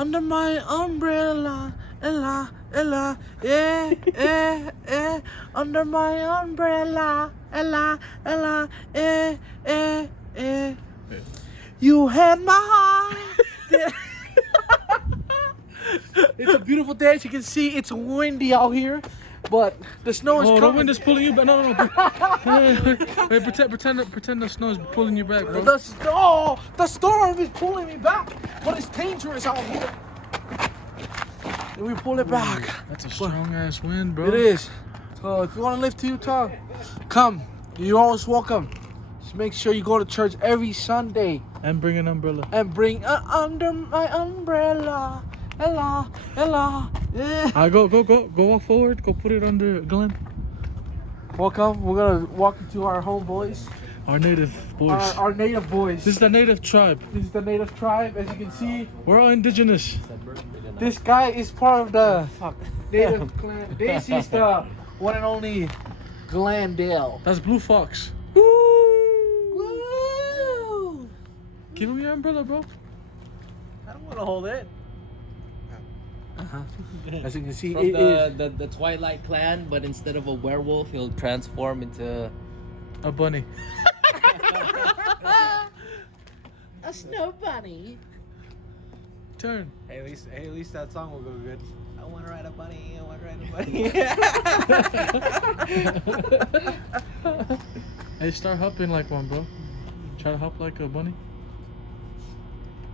under my umbrella, ella, ella, eh, eh, eh, under my umbrella, ella, ella, eh, eh, eh. You had my heart. It's a beautiful day, as you can see. It's windy out here, but the snow is coming. The wind is pulling you back. No. Hey, pretend the snow is pulling you back, bro. The storm is pulling me back, but it's dangerous out here. And we pull it back. That's a strong ass wind, bro. It is. So if you want to live to Utah, come. You're always welcome. Just make sure you go to church every Sunday. And bring an umbrella. And bring under my umbrella. Ella, ella, yeah. Go walk forward. Go put it under Glenn. Welcome. We're gonna walk into our homeboys. Our native boys. Our native boys. This is the native tribe. This is the native tribe, as you can see. We're all indigenous. This guy is part of the native clan. This is the one and only Glendale. That's Blue Fox. Woo! Give him your umbrella, bro. I don't want to hold it. As you can see, From it is the Twilight Clan, but instead of a werewolf, he'll transform into a bunny. a snow bunny. Turn. Hey, at least that song will go good. I want to ride a bunny. I want to ride a bunny. Hey, start hopping like one, bro. Try to hop like a bunny.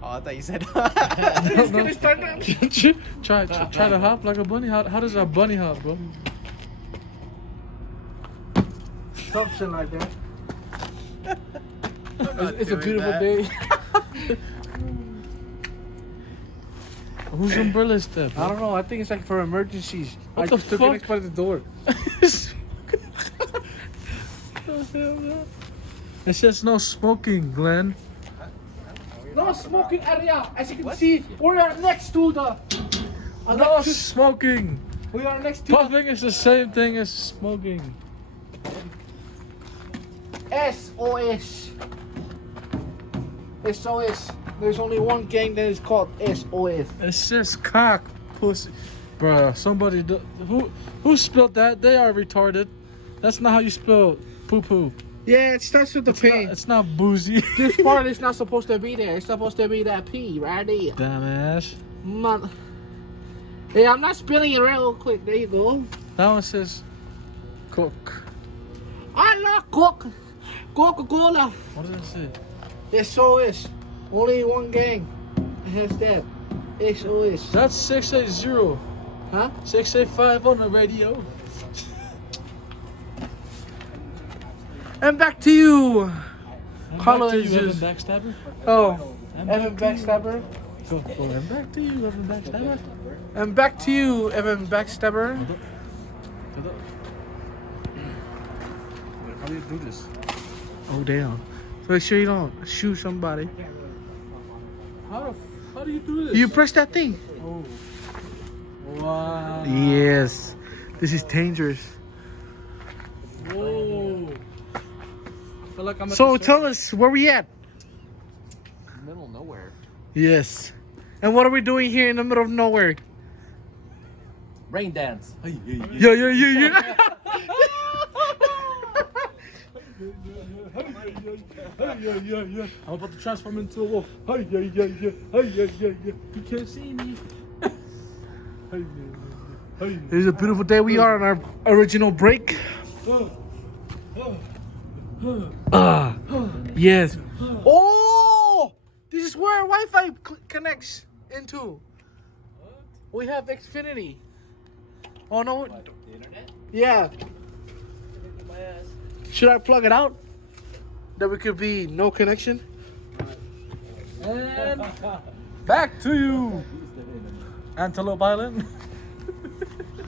Oh, I thought you said. He's gonna start that. try to hop like a bunny. How does a bunny hop, bro? Something like that. It's a beautiful day. Whose umbrella is that, bro? I don't know. I think it's like for emergencies. What I the just took fuck? it by the door. It says no smoking, Glenn. No smoking area. As you can see, we are next to the. No smoking. We are next to Puffing is the same thing as smoking. SOS. SOS. There's only one gang that is called SOS. It's just cock, pussy. Bruh, somebody who spelled that? They are retarded. That's not how you spell poo poo. Yeah, it starts with the P. It's not boozy. This part is not supposed to be there. It's supposed to be that P right there. Dumbass. Hey, I'm not spelling it real quick. There you go. That one says cook. I love Coke. Coca-Cola. What does it say? SOS. Only one gang has that. SOS. That's 680. Huh? 685 on the radio. And back to you. And Carlo back to is you, just. Evan Backstabber. Oh, And Evan back to you. Backstabber. Go. And back to you, Evan Backstabber. And back to you, Evan Backstabber. Hold up. Wait, how do you do this? Oh, damn. Make sure you don't shoot somebody. How do you do this? You press that thing. Oh. Wow. Yes. This is dangerous. Whoa. I feel like I'm at So the tell us, where we at? Middle of nowhere. Yes. And what are we doing here in the middle of nowhere? Rain dance. Yeah. I'm about to transform into a wolf. You can't see me. It's a beautiful day. We are on our original break. Yes. Oh! This is where our Wi-Fi connects into. We have Xfinity. Oh no. The internet? Yeah. My ass. Should I plug it out? That we could be no connection? And back to you, Antelope Island.